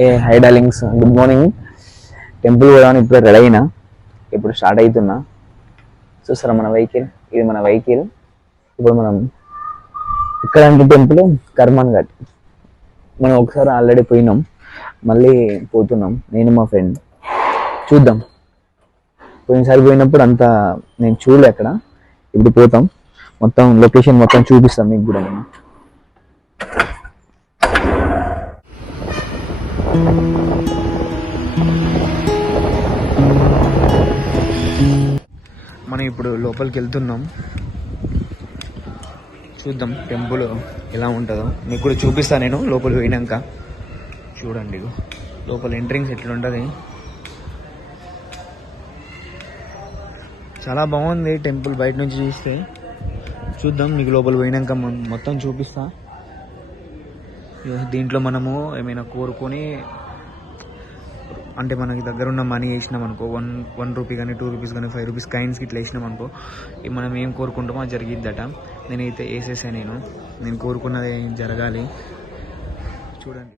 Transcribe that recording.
ఏ hi darlings, good morning. Temple పోదామని ఇప్పుడు ready అయినా, ఇప్పుడు స్టార్ట్ అవుతున్నా. చూస్తారా మన వెహికల్, ఇది మన వెహికల్. ఇప్పుడు మనం ఇక్కడ టెంపుల్ కర్మన్ ఘాట్. మనం ఒకసారి ఆల్రెడీ పోయినాం, మళ్ళీ పోతున్నాం నేను మా ఫ్రెండ్. చూద్దాం, పోయినసారి పోయినప్పుడు అంతా నేను చూడలే అక్కడ. ఇప్పుడు పోతాం, మొత్తం లొకేషన్ మొత్తం చూపిస్తాం మీకు కూడా నేను. మనం ఇప్పుడు లోపలికి వెళ్తున్నాం, చూద్దాం టెంపుల్ ఎలా ఉంటుందో మీకు కూడా చూపిస్తాను నేను లోపలికి పోయినాక. చూడండి లోపల ఎంట్రింగ్స్ ఎట్లుంటుంది, చాలా బాగుంది టెంపుల్ బయట నుంచి చూస్తే. చూద్దాం మీకు లోపల పోయినాక మొత్తం చూపిస్తా. దీంట్లో మనము ఏమైనా కోరుకొని, అంటే మనకి దగ్గర ఉన్న మనీ వేసినాం అనుకో, వన్ రూపీ కానీ 2 రూపీస్ కానీ 5 రూపీస్ కాయిన్స్కి ఇట్లా వేసినాం అనుకో, మనం ఏం కోరుకుంటామో అది జరిగిద్దట. నేనైతే వేసేసాను, నేను కోరుకున్నది జరగాలి. చూడండి.